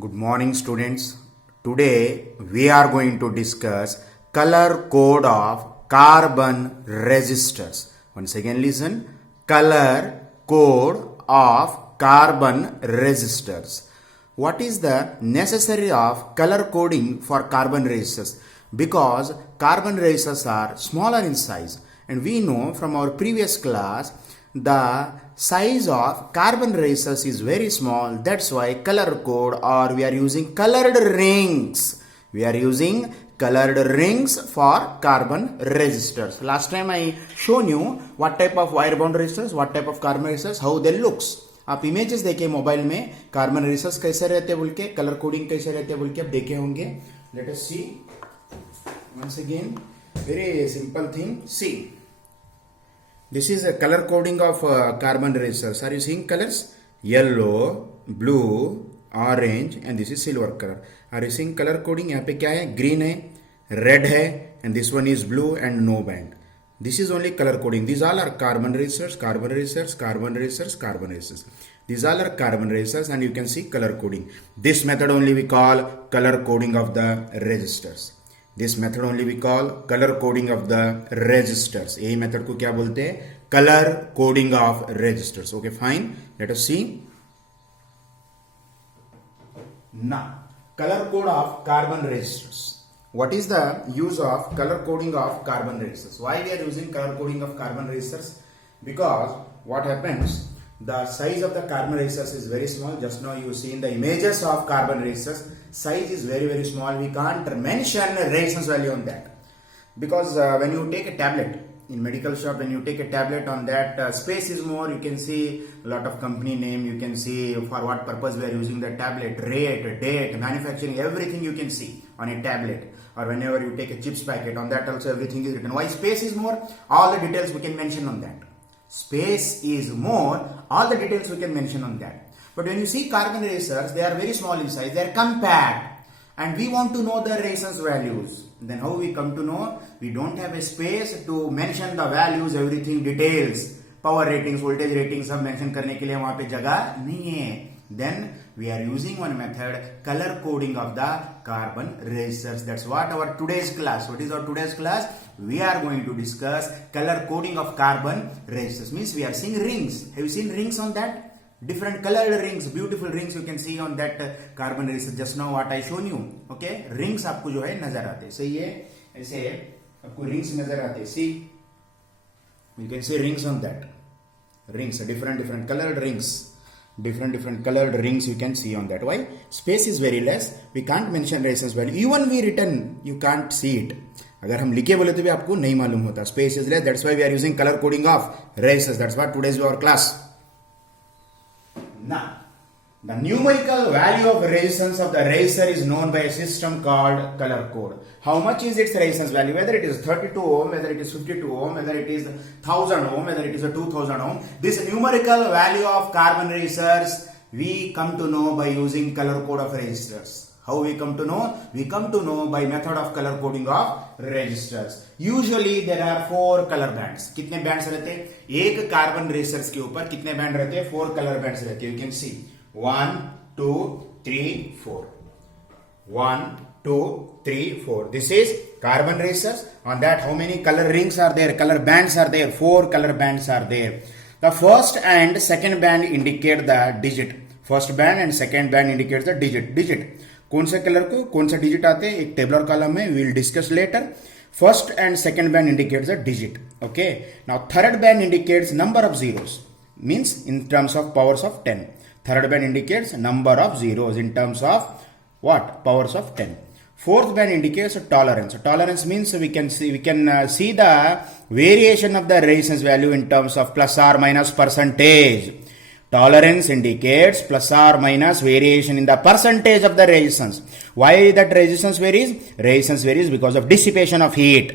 Good morning, students. Today we are going to discuss color code of carbon resistors. Once again, listen. Color code of carbon resistors. What is the necessary of color coding for carbon resistors? Because carbon resistors are smaller in size, and we know from our previous class the size of carbon resistors is very small. That's why color code, or we are using colored rings. We are using colored rings for carbon resistors. Last time I shown you what type of wire bond resistors, what type of carbon resistors, how they looks. आप images देखे mobile में carbon resistors कैसे रहते बोल के, colour coding कैसे रहते बोल के आप देखे होंगे. Let us C once again. Very simple thing. See, this is a color coding of carbon resistors. Are you seeing colors? Yellow, blue, orange, and this is silver color. Are you seeing color coding? यहाँ पे क्या है? Green है, red है, and this one is blue and no band. This is only color coding. These all are carbon resistors, carbon resistors, carbon resistors, carbon resistors. These all are carbon resistors, and you can see color coding. This method only we call color coding of the resistors. This method only we call color coding of the resistors. यही method को क्या बोलते हैं? Color coding of resistors. Okay, fine. Let us see. Now, color code of carbon resistors. What is the use of color coding of carbon resistors? Why we are using color coding of carbon resistors? Because what happens? The size of the carbon resistors is very small. Just now you see in the images of carbon resistors, size is very small. We can't mention resistance value on that. Because when you take a tablet, in medical shop, when you take a tablet, on that space is more, you can see a lot of company name, you can see for what purpose we are using the tablet, rate, date, manufacturing, everything you can see on a tablet. Or whenever you take a chips packet, on that also everything is written. Why space is more? All the details we can mention on that. Space is more, all the details we can mention on that. But when you see carbon resistors, they are very small in size, they are compact, and we want to know the resistance values. Then how we come to know? We don't have a space to mention the values, everything, details, power ratings, voltage ratings सब mention करने के लिए वहाँ पे जगह नहीं है. Then we are using one method, color coding of the carbon resistors. That's what our today's class. What is our today's class? We are going to discuss color coding of carbon resistors. Means we are seeing rings. Have you seen rings on that? Different colored rings, beautiful rings you can see on that carbon resistor. Just now what I shown you. Okay, rings आपको जो है नजर आते. सही है? ऐसे आपको rings नजर आते. See, you can see rings on that. Rings, different colored rings. Different colored rings you can see on that. Why? Space is very less. We can't mention resistance value. Even we written, you can't see it. अगर हम लिखे बोले तो भी आपको नहीं मालूम होता. Space is less. That's why we are using color coding of resistors. That's what today's our class. Now, the numerical value of resistance of the resistor is known by a system called color code. How much is its resistance value? Whether it is 32 ohm, whether it is 52 ohm, whether it is 1000 ohm, whether it is a 2000 ohm. This numerical value of carbon resistors we come to know by using color code of resistors. How we come to know? We come to know by method of color coding of resistors. Usually there are 4 color bands. कितने bands रहते हैं? एक carbon resistors के ऊपर कितने band रहते हैं? 4 color bands रहते हैं. You can see 1, 2, 3, 4. 1, 2, 3, 4. This is carbon resistors. On that, how many color rings are there? Color bands are there. 4 color bands are there. The first and second band indicate the digit. First band and second band indicates the digit. कौन से colour को कौन सा digit आते हैं एक tabular column में we will discuss later. First and second band indicates a digit. Okay, now third band indicates number of zeros, means in terms of powers of 10. Third band indicates number of zeros in terms of what? Powers of 10. Fourth band indicates tolerance. Tolerance means we can see the variation of the resistance value in terms of plus or minus percentage. Tolerance indicates plus or minus variation in the percentage of the resistance. Why that resistance varies? Resistance varies because of dissipation of heat.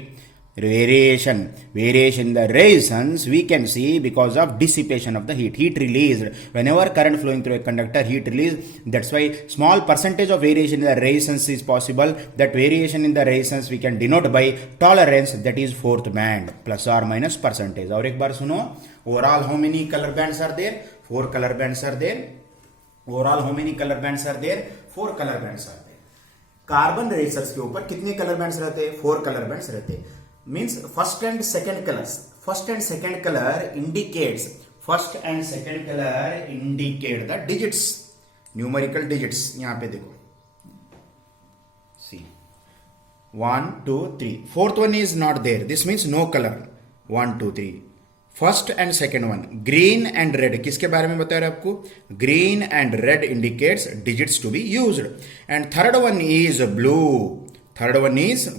Variation in the resistance we can see because of dissipation of the heat released. Whenever current flowing through a conductor, heat released. That's why small percentage of variation in the resistance is possible. That variation in the resistance we can denote by tolerance, that is fourth band, plus or minus percentage. और एक बार सुनो, overall how many color bands are there? 4 color bands are there. Overall how many color bands are there? 4 colour bands आते हैं। Carbon razor's के ऊपर कितने colour bands रहते हैं? 4 कलर बैंड्स रहते हैं। Means first and second colour indicate the digits, numerical digits. यहां पे देखो, see 1 2 3, fourth one is not there, this means no colour. 1 2 3, first and second one green and red, किसके बारे में बता रहे आपको? Green and red indicates digits to be used. And third one is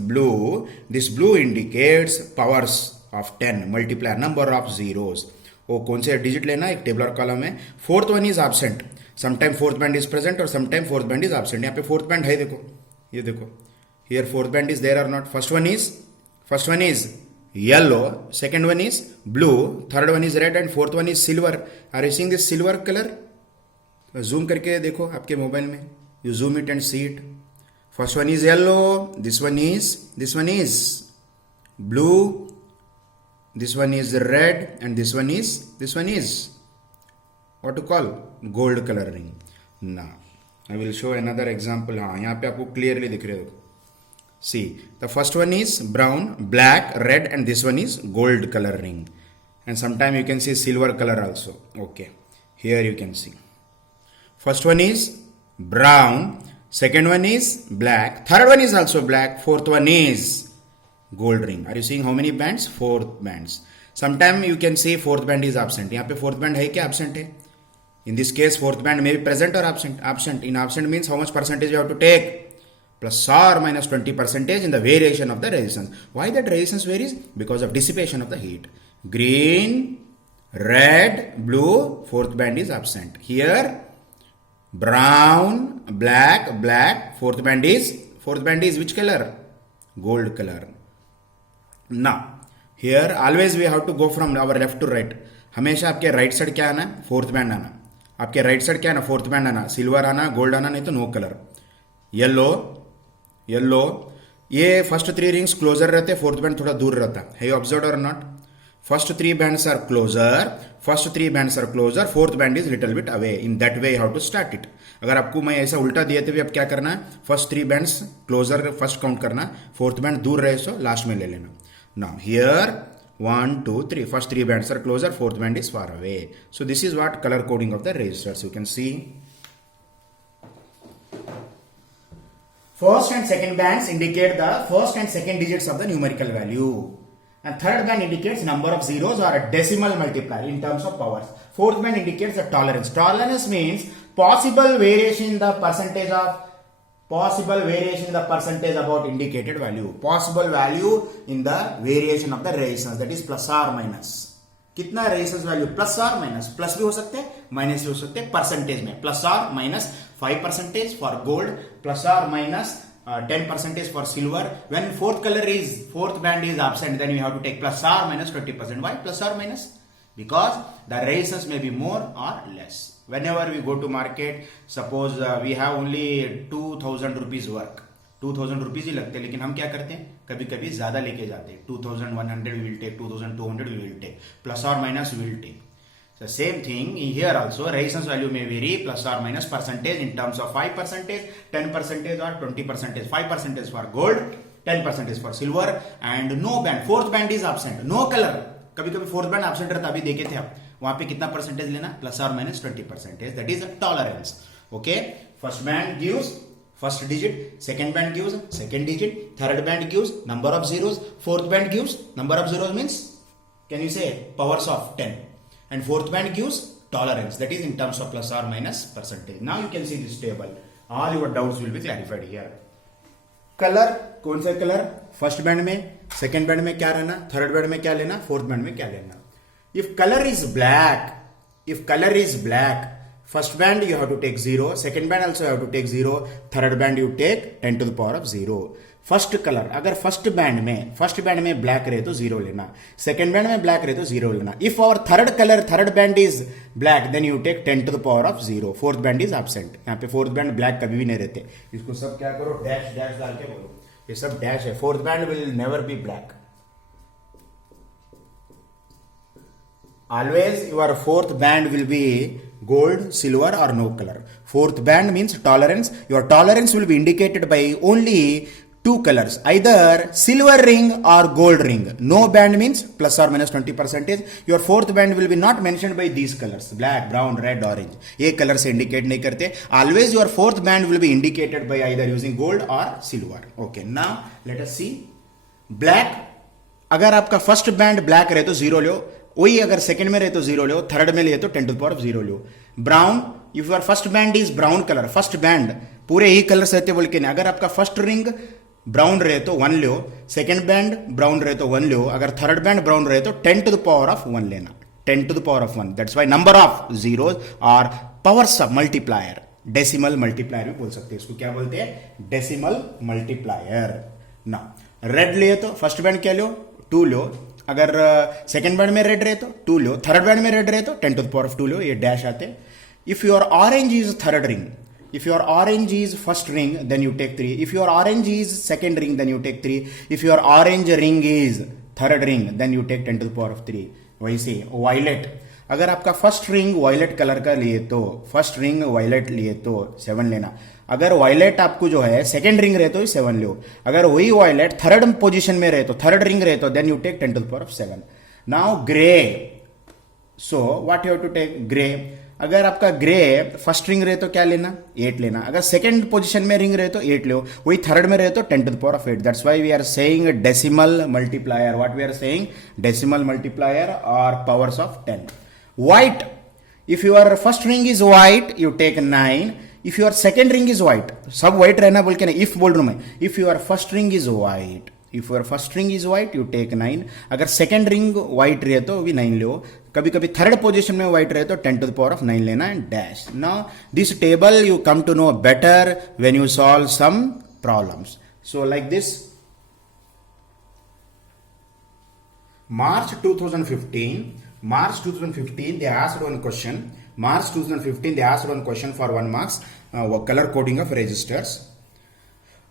blue, this blue indicates powers of 10, multiply number of zeros. वो कौन से digit लेना, एक टेबलर कॉलम है। Fourth one is absent, sometime fourth band is present और sometime fourth band is absent. यहाँ पे fourth band है, देखो, ये देखो, here fourth band is there और not. First one is yellow, second one is blue, third one is red and fourth one is silver. Are you seeing this silver color? Zoom करके देखो आपके mobile में, you zoom it and see it. First one is yellow, this one is blue, this one is red and this one is what to call gold coloring. Now I will show another example. हाँ, यहाँ पे आपको clearly दिख रहे हो। See, the first one is brown, black, red and this one is gold color ring. And sometime you can see silver color also. Okay, here you can see. First one is brown, second one is black, third one is also black, fourth one is gold ring. Are you seeing how many bands? 4 bands. Sometime you can see fourth band is absent. यहाँ पे fourth band है क्या? Absent है. In this case fourth band may be present or absent. In absent means how much percentage you have to take? Plus or minus 20% in the variation of the resistance. Why that resistance varies? Because of dissipation of the heat. Green, red, blue, fourth band is absent. Here brown, black, fourth band is which color? Gold color. Now here always we have to go from our left to right. हमेशा आपके right side क्या आना? Fourth band आना। आपके right side क्या आना? Fourth band आना। Silver आना, गोल्ड आना, नहीं तो नो कलर। येलो, ये फर्स्ट 3 रिंग्स क्लोजर रहते, फोर्थ बैंड थोड़ा दूर रहता है। यू ऑब्जर्व और not? First 3 bands are closer, fourth band is little bit away. In that way how to start it. अगर आपको मैं ऐसा उल्टा दिए तो भी अब क्या करना है? First 3 bands closer first count करना, फोर्थ बैंड दूर रहे सो लास्ट में ले लेना। Now here 1 2 3, first 3 bands are closer, fourth band is far away. So this is what colour coding of the resistors. You can see first and second bands indicate the first and second digits of the numerical value, and third band indicates number of zeros or a decimal multiplier in terms of powers. Fourth band indicates the tolerance. Tolerance means possible variation in the percentage about indicated value. Possible value in the variation of the resistance, that is plus or minus. कितना resistance value? Plus और minus, plus भी हो सकते हैं, minus भी हो सकते हैं। परसेंटेज में प्लस और माइनस 5% फॉर गोल्ड, प्लस और minus 10% for silver. When fourth band is absent, then you have to take plus or minus 20%. Why plus or minus? Because the resistance may be more or less. Whenever we go to market, suppose we have only 2000 rupees work, 2000 rupees ही लगते हैं, लेकिन हम क्या करते हैं? कभी कभी ज्यादा लेके जाते हैं। 2100 we will take, 2200 we will take, plus or minus we will take. So same thing here also, resistance value may vary plus or minus percentage in terms of 5%, 10% or 20%. 5% for gold, 10% for silver, and no band. Fourth band is absent, no color. कभी कभी fourth band absent रहता, अभी देखे थे आप, वहां पे कितना परसेंटेज लेना? प्लस और minus 20%. That is tolerance. Okay, first band gives first digit, second band gives second digit, third band gives number of zeros, fourth band gives number of zeros means, can you say, powers of 10, and fourth band gives tolerance, that is in terms of plus or minus percentage. Now you can see this table, all your doubts will be clarified here. Colour, कौन सा colour? First band में, second band में क्या रहना, third band में क्या लेना, fourth band में क्या लेना. If colour is black, first band you have to take 0, second band also you have to take 0, third band you take 10 to the power of 0. First colour, अगर first band में black रहे तो 0 लेना, second band में black रहे तो 0 लेना. If our third band is black, then you take 10 to the power of 0. Fourth band is absent. यहाँ पे फोर्थ बैंड ब्लैक कभी भी नहीं रहते. इसको सब क्या करो, डैश डैश डाल के बोलो, ये सब डैश है. Fourth band will never be black. Always your fourth band will be gold, silver or no color. Fourth band means tolerance. Your tolerance will be indicated by only two colors, either silver ring or gold ring. No band means plus or minus 20%. Your fourth band will be not mentioned by these colors, black, brown, red, orange. ये color से indicate नहीं करते. Always your fourth band will be indicated by either using gold or silver. Okay, now let us see. Black, अगर आपका first band black रहे तो zero लो, वही अगर सेकंड में रहे तो जीरो लो, थर्ड में लिए तो 10 to the power of 0 low. Brown, if your first band is brown colour, first band पूरे ही कलर रहते बोल के नहीं, अगर आपका फर्स्ट रिंग ब्राउन रहे तो 1 लो, सेकंड बैंड ब्राउन रहे तो 1 लो, अगर थर्ड बैंड ब्राउन रहे तो 10 to the power of 1 लेना. 10 to the power of 1. That's why number of zeros are powers of multiplier. Decimal multiplier भी बोल सकते हैं इसको, क्या बोलते हैं? Decimal multiplier. ना रेड लिए तो फर्स्ट बैंड क्या लो? 2 लो, अगर सेकंड बैंड में रेड रहे तो 2 लो, थर्ड बैंड में रेड रहे तो 10 to the power of 2 लो, ये डैश आते. If your orange is third ring, if your orange is first ring then you take 3, if your orange is second ring then you take 3, if your orange ring is third ring then you take 10 to the power of 3. वैसे violet, अगर आपका first ring violet colour का लिए तो first ring violet लिए तो 7 लेना. अगर वायलेट आपको जो है सेकंड रिंग रहे तो 7 लो, अगर वही वायलेट थर्ड पोजीशन में रहे तो थर्ड रिंग रहे तो then you take 10 to the power of 7. Now grey, so what you have to take? Grey, अगर आपका ग्रे फर्स्ट रिंग रहे तो क्या लेना? 8 लेना, अगर सेकंड पोजीशन में रिंग रहे तो 8 लो, वही थर्ड में रहे तो 10 to the power of 8. That's why we are saying decimal multiplier. What we are saying? Decimal multiplier और powers of 10. White, if your first ring is white you take 9, if your second ring is white, सब white रहना बोल के नहीं, if बोल रहा हूं मैं, if your first ring is white, if your first ring is white you take 9, अगर सेकंड रिंग व्हाइट रहे तो भी 9 लो, कभी कभी थर्ड पोजीशन में व्हाइट रहे तो 10 to the power of 9 लेना and dash. Now this table you come to know better when you solve some problems. So like this, March 2015 they asked one question. March 2015 they asked one question for 1 marks, color coding of resistors.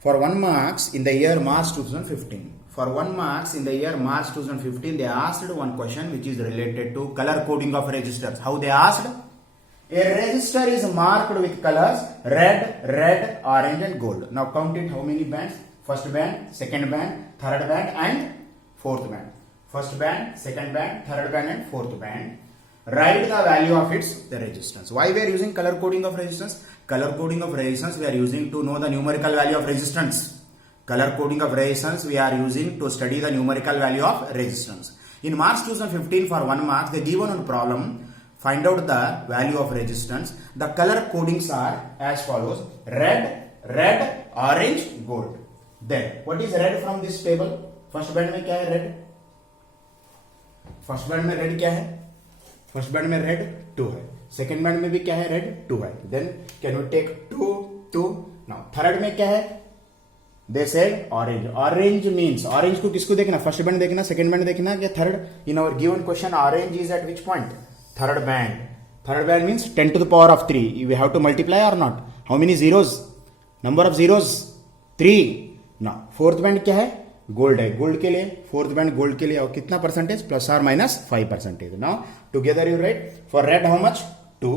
For 1 marks in the year March 2015. For 1 marks in the year March 2015, they asked one question which is related to color coding of resistors. How they asked? A resistor is marked with colors red, orange and gold. Now count it, how many bands? First band, second band, third band and fourth band. First band, second band, third band and fourth band. Write the value of its the resistance. Why we are using color coding of resistance? Color coding of resistance we are using to know the numerical value of resistance. Color coding of resistance we are using to study the numerical value of resistance. In March 2015 for 1 mark they given a problem, find out the value of resistance. The color codings are as follows: red, orange, gold. Then what is red from this table? First band में क्या है? red. First band में red क्या है? First band में red 2 है, second band में भी क्या है? रेड 2 है. Then can you take 2. Now third में क्या है? They said orange. Orange means, orange को किसको देखना? फर्स्ट बैंड देखना, सेकंड बैंड देखना कि third? In our given question orange is at which point? Third band. Third band means 10 to the power of 3. You have to multiply और not? How many zeros? Number of zeros 3. Now fourth band क्या है? Gold है. Gold के लिए, fourth band gold के लिए और कितना परसेंटेज? प्लस और minus 5%. Now together you right. For red how much? 2.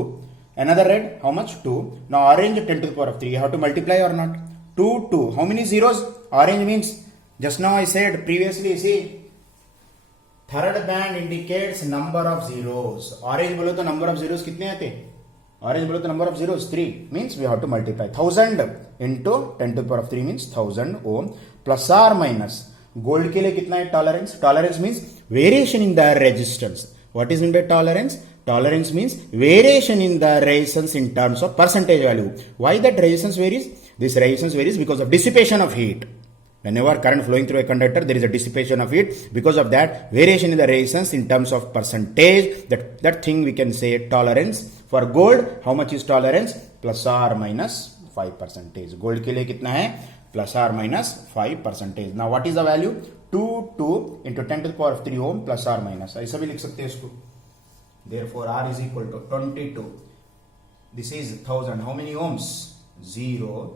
Another red how much? 2. Now orange 10 to the power of 3. You have to multiply or not? 2. How many zeros? Orange means, just now I said previously, see, third band indicates number of zeros. Orange बोलो तो number of zeros कितने आते? Orange बोलो तो number of zeros 3. Means we have to multiply 1000 into 10 to the power of 3 means 1000 ohm. Plus or minus. Gold के लिए कितना है tolerance? Tolerance means variation in the resistance. What is meant by tolerance? Tolerance means variation in the resistance in terms of percentage value. Why that resistance varies? This resistance varies because of dissipation of heat. Whenever current flowing through a conductor, there is a dissipation of heat. Because of that, variation in the resistance in terms of percentage, that thing we can say tolerance. For gold, how much is tolerance? Plus or minus 5%. Gold के लिए कितना है? Plus or minus 5%. Now what is the value? 2 into 10 to the power of 3 ohm plus or minus. ऐसा भी लिख सकते हैं इसको. Therefore R is equal to 22. This is 1000. How many ohms? 0.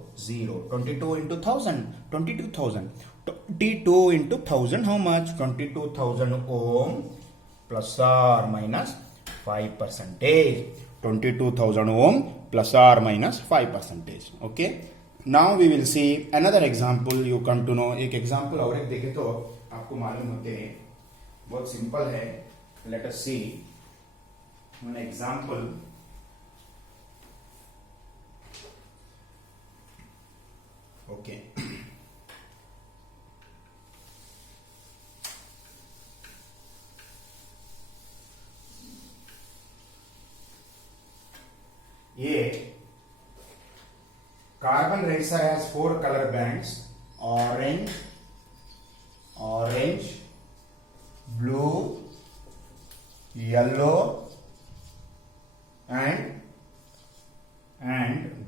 22 into 1000. 22,000. 22 into 1000. How much? 22,000 ohm plus or minus 5%. 22,000 ohm plus or minus 5%. Okay. Now we will see another example. You come to know एक example और एक देखे तो आपको मालूम होते हैं बहुत सिंपल है. Let us see one example. Okay. ये carbon racer has 4 color bands: orange, blue, yellow and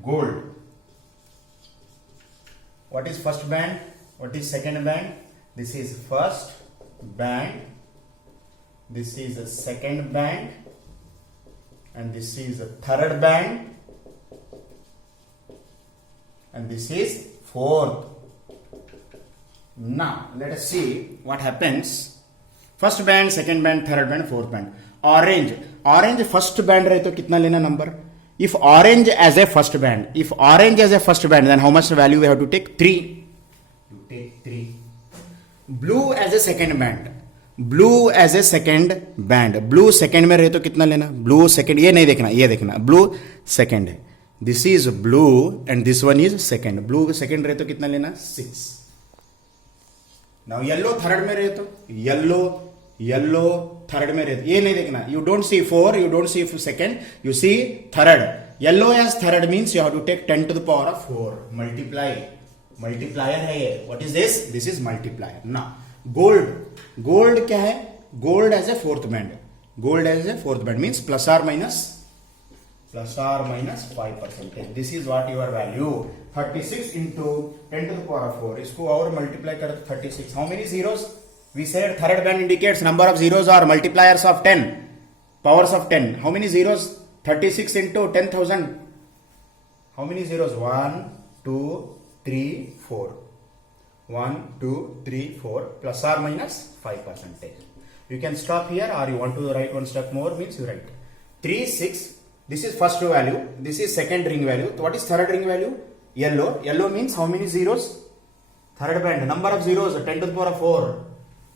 gold. What is first band? What is second band? This is first band, this is the second band, and this is the third band, and this is fourth. Now let us see what happens. First band, second band, third band, fourth band. Orange first band रहे तो कितना लेना number? If orange as a first band, then how much value we have to take? 3. You take 3. Blue as a second band. Blue second में रहे तो कितना लेना? Blue second, ये नहीं देखना, ये देखना. Blue second है. This is blue and this one is second. Blue second रहे तो कितना लेना? 6. Now yellow third में रहे तो yellow third में रहती, ये नहीं देखना. You don't see 4, you don't see second, you see third. Yellow as third means you have to take 10 to the power of 4. Multiplier है ये. What is this? This is multiplier. Now gold क्या है? Gold as a fourth band means plus or minus 5%. This is what your value. 36 into 10 to the power of 4. इसको और multiply कर 36. How many zeros? We said third band indicates number of zeros or multipliers of 10, powers of 10. How many zeros? 36 into 10,000. How many zeros? 1, 2, 3, 4. 1, 2, 3, 4 plus or minus 5%. You can stop here or you want to write one step more means you write. 3, 6. This is first value. This is second ring value. So what is third ring value? Yellow. Yellow means how many zeros? Third band. Number of zeros 10 to the power of 4.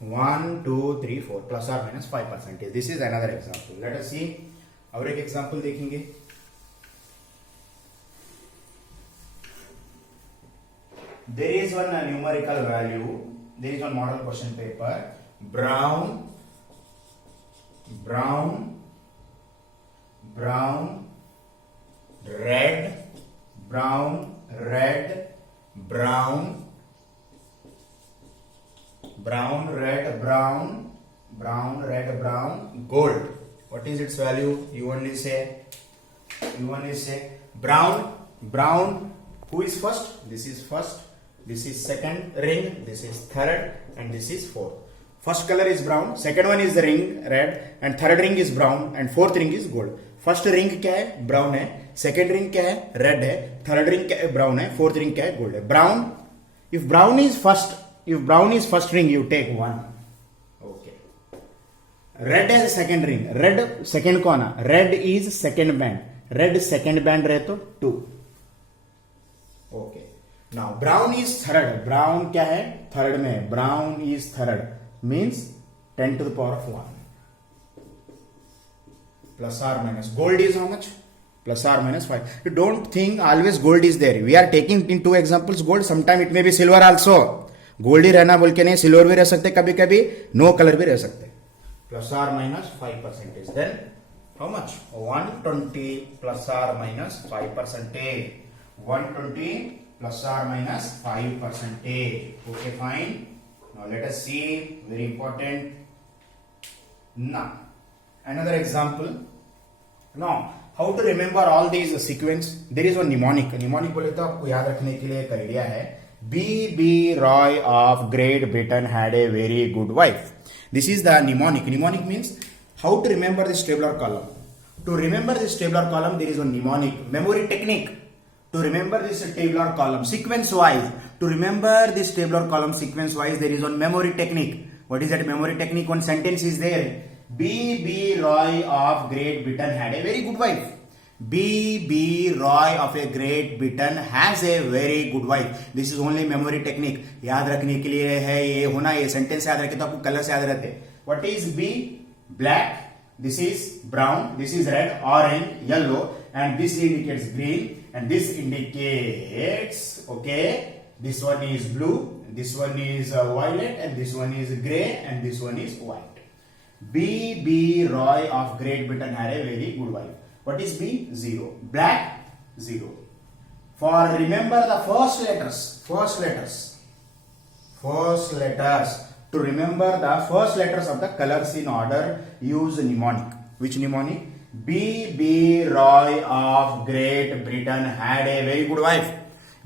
1, 2, 3, 4 plus or minus 5%. This is another example. Let us see. और एक example देखेंगे. There is one numerical value. There is one model question paper. Brown, red, brown, gold. What is its value? You only say brown. Who is first? This is first. This is second ring. This is third, and this is fourth. First color is brown. Second one is the ring red, and third ring is brown, and fourth ring is gold. First ring क्या है? Brown है. Second ring क्या है? Red है. Third ring क्या है? Brown है. Fourth ring क्या है? Gold है. Brown. If brown is first ring, you take 1. Okay. Red is second ring. Red second कौन है? Red is second band. Red second band रहे तो 2. Okay. Now brown is third. Brown क्या है? Third में. Brown is third means 10 to the power of 1. Plus or minus. Gold is how much? Plus or minus 5. You don't think always gold is there. We are taking in 2 examples gold. Sometime it may be silver also. Gold ही रहना बोल के नहीं, silver भी रह सकते कभी कभी, no colour भी रह सकते. Plus or minus 5%. Then how much? 120 plus or minus 5%. 120 plus or minus 5%. Okay, fine. Now let us see. Very important. Now another example. Now how to remember all these sequence? There is one mnemonic. Mnemonic बोले तो आपको याद रखने के लिए एक idea है. B.B. Roy of Great Britain had a very good wife. This is the mnemonic. Mnemonic means how to remember this tabular column. To remember this tabular column, there is one mnemonic. Memory technique. To remember this tabular column sequence wise. To remember this tabular column sequence wise, there is one memory technique. What is that memory technique? One sentence is there. B.B. Roy of Great Britain had a very good wife. B.B. Roy of a Great Britain has a very good wife. This is only memory technique. याद रखने के लिए है, ये होना, ये sentence याद रखे तो आपको कलर्स याद रहते हैं. What is B? Black. This is brown. This is red, orange, yellow, and this indicates green, and this indicates, okay, this one is blue, this one is violet, and this one is gray, and this one is white. B.B. Roy of Great Britain had a very good wife. What is B? 0. Black, 0. For remember the first letters. To remember the first letters of the colors in order, use mnemonic. Which mnemonic? B.B. Roy of Great Britain had a very good wife.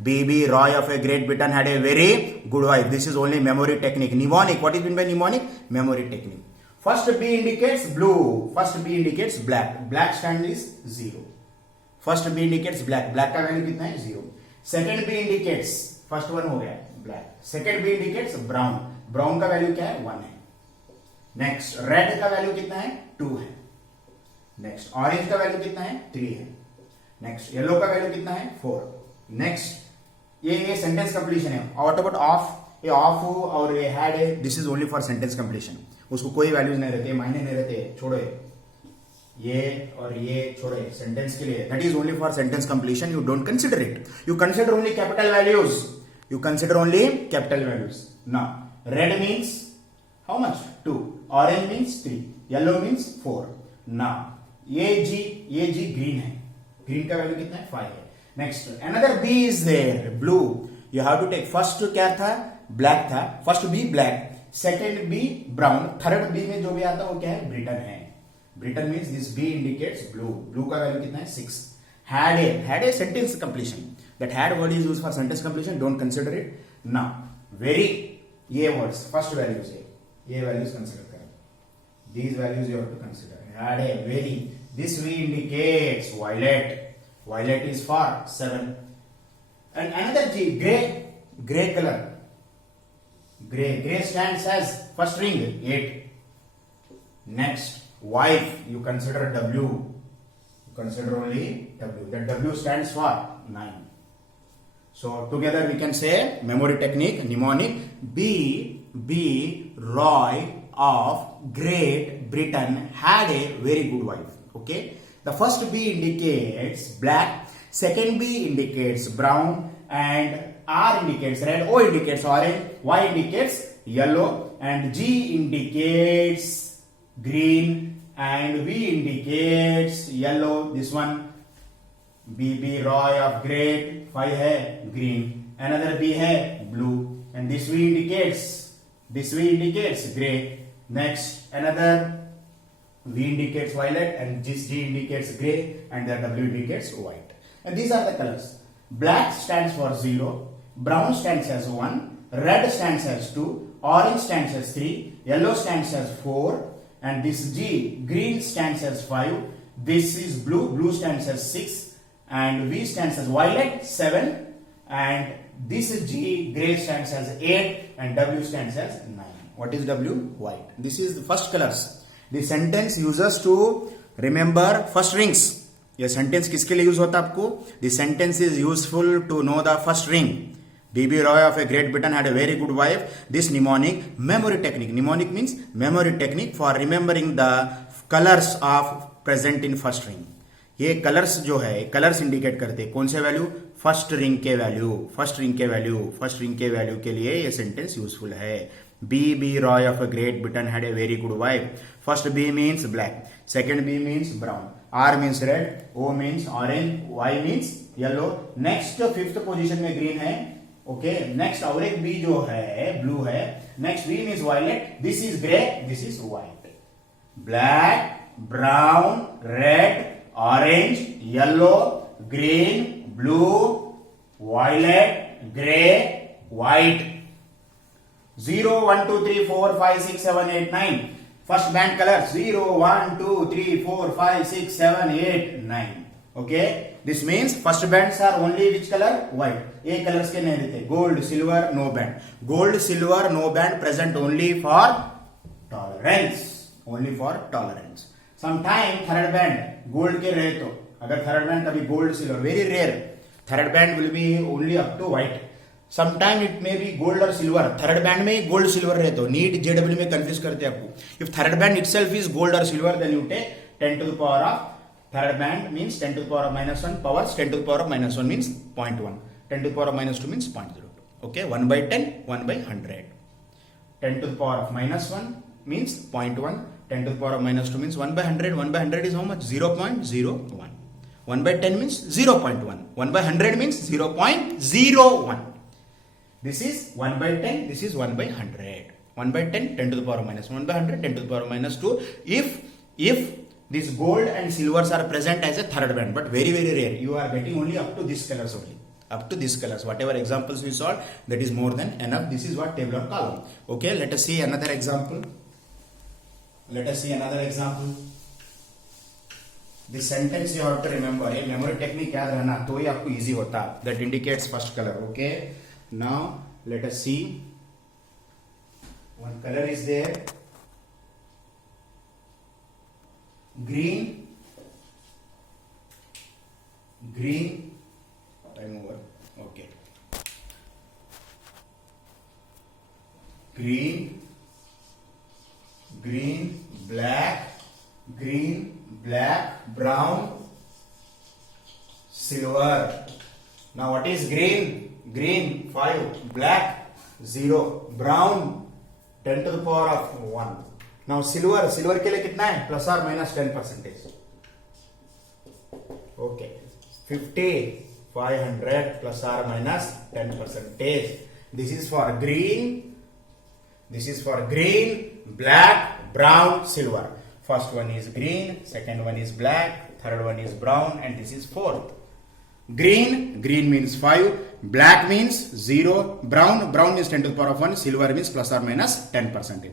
B.B. Roy of a Great Britain had a very good wife. This is only memory technique. Mnemonic. What is meant by mnemonic? Memory technique. First B indicates blue. First B indicates black. Black stand is 0. First B indicates black. Black का value कितना है? 0. Second B indicates, first one हो गया black. Second B indicates brown. Brown का value क्या है? 1 है. Next red का वैल्यू कितना है? 2 है. Next orange का वैल्यू कितना है? 3 है. Next yellow का वैल्यू कितना है? 4. Next ये सेंटेंस कंप्लीशन है. और व्हाट अबाउट ऑफ? ये ऑफ हो और ये हैड है. This is only for sentence completion. उसको कोई वैल्यूज नहीं रहते, मायने नहीं रहते, छोड़ो ये और ये छोड़ो सेंटेंस के लिए. That is only for sentence completion. You don't consider it. You consider only capital values. Now red means how much? 2. Orange means 3. Yellow means 4. Now ये जी ग्रीन है. ग्रीन का वैल्यू कितना है? 5 है. Next another B is there, blue. You have to take first क्या था? Black था. First B black, second B brown, third B में जो भी आता है वो क्या है? ब्रिटन है. Britain means this B indicates blue. Blue का वैल्यू कितना है? 6. Had a sentence completion. That had word is used for sentence completion. Don't consider it. Now very, ये वर्ड्स फर्स्ट वैल्यूज है, ये वैल्यूज कंसिडर करें. These values you have to consider. Had a, very. This V indicates violet. Violet is for 7. And another G grey colour. Gray stands as first ring, 8. Next, wife, you consider W. You consider only W. That W stands for 9. So together we can say memory technique, mnemonic. B.B. Roy of Great Britain had a very good wife. Okay. The first B indicates black. Second B indicates brown. And R indicates red, O indicates orange, Y indicates yellow, and G indicates green, and V indicates yellow. This one, B.B. Roy of Great, 5 है green, another B है blue, and this V indicates gray. Next another V indicates violet, and this G indicates gray, and the W indicates white. And these are the colors. Black stands for 0, brown stands as 1, red stands as 2, orange stands as 3, yellow stands as 4, and this G, green stands as 5, this is blue stands as 6, and V stands as violet, 7, and this is G, gray stands as 8, and W stands as 9. What is W? White. This is the first colors. The sentence uses to remember first rings. ये sentence किसके लिए use होता है आपको? This sentence is useful to know the first ring. B.B. Roy of a Great Britain had a very good wife. This mnemonic, memory technique. Mnemonic means memory technique for remembering the colors of present in first ring. ये colours जो है, colours indicate करते हैं कौन से value? First ring के value के लिए ये सेंटेंस यूजफुल है. B.B. Roy of a Great Britain had a very good wife. First B means black, second B means brown, R means red, O means orange, Y means yellow. Next fifth position में green है. Okay. Next और एक B जो है blue है. Next V means violet, this is grey, this is white. Black, brown, red, orange, yellow, green, blue, violet, grey, white. 0, 1, 2, 3, 4, 5, 6, 7, 8, 9. First band colors 0, 1, 2, 3, 4, 5, 6, 7, 8, 9. Okay. This means first bands are only which color? White. ये colors के नहीं रहते. Gold, silver, no band. Gold, silver, no band present only for tolerance. Only for tolerance. Sometime third band gold के रहे तो अगर third band कभी gold silver, very rare, third band will be only up to white, sometime it may be gold और silver, third band में ही gold silver रहते हो, नीट जेडब्ल्यू में कंफ्यूज करते हैं आपको. If third band itself is gold और silver then you take 10 to the power of third band means 10 to the power of -1 powers 10 to the power of -1 means 0.1, 10 to the power of -2 means 0.02. Okay, 1 by 10, 1 by 100. 10 to the power of -1 means 0.1, 10 to the power of -2 means 1 by 100. 1 by 100 is how much? 0.01. 1 by 10 means 0.1. 1 by 100 means 0.01. This is 1 by 10, this is 1 by 100. 1 by 10, 10 to the power of -1. 1 by 100, 10 to the power of -2. If this gold and silvers are present as a third band, but very rare, you are getting only up to this colors only, up to this colors. Whatever examples we saw, that is more than enough. This is what table or column. Okay, let us see another example. This sentence you have to remember. A memory technique याद रहना तो ही आपको easy होता. That indicates first color. Okay, now let us see. One color is there. Green, time over. Okay, green, black, brown, silver. Now what is green? 5, black 0, brown 10 to the power of 1. Now silver के लिए कितना है? Plus और minus 10%. Okay, 50, 500 plus और minus 10%. This is for green, black, brown, silver. First one is green, second one is black, third one is brown, and this is fourth. Green means 5, black means 0, brown means 10 to the power of 1, silver means plus or minus 10%.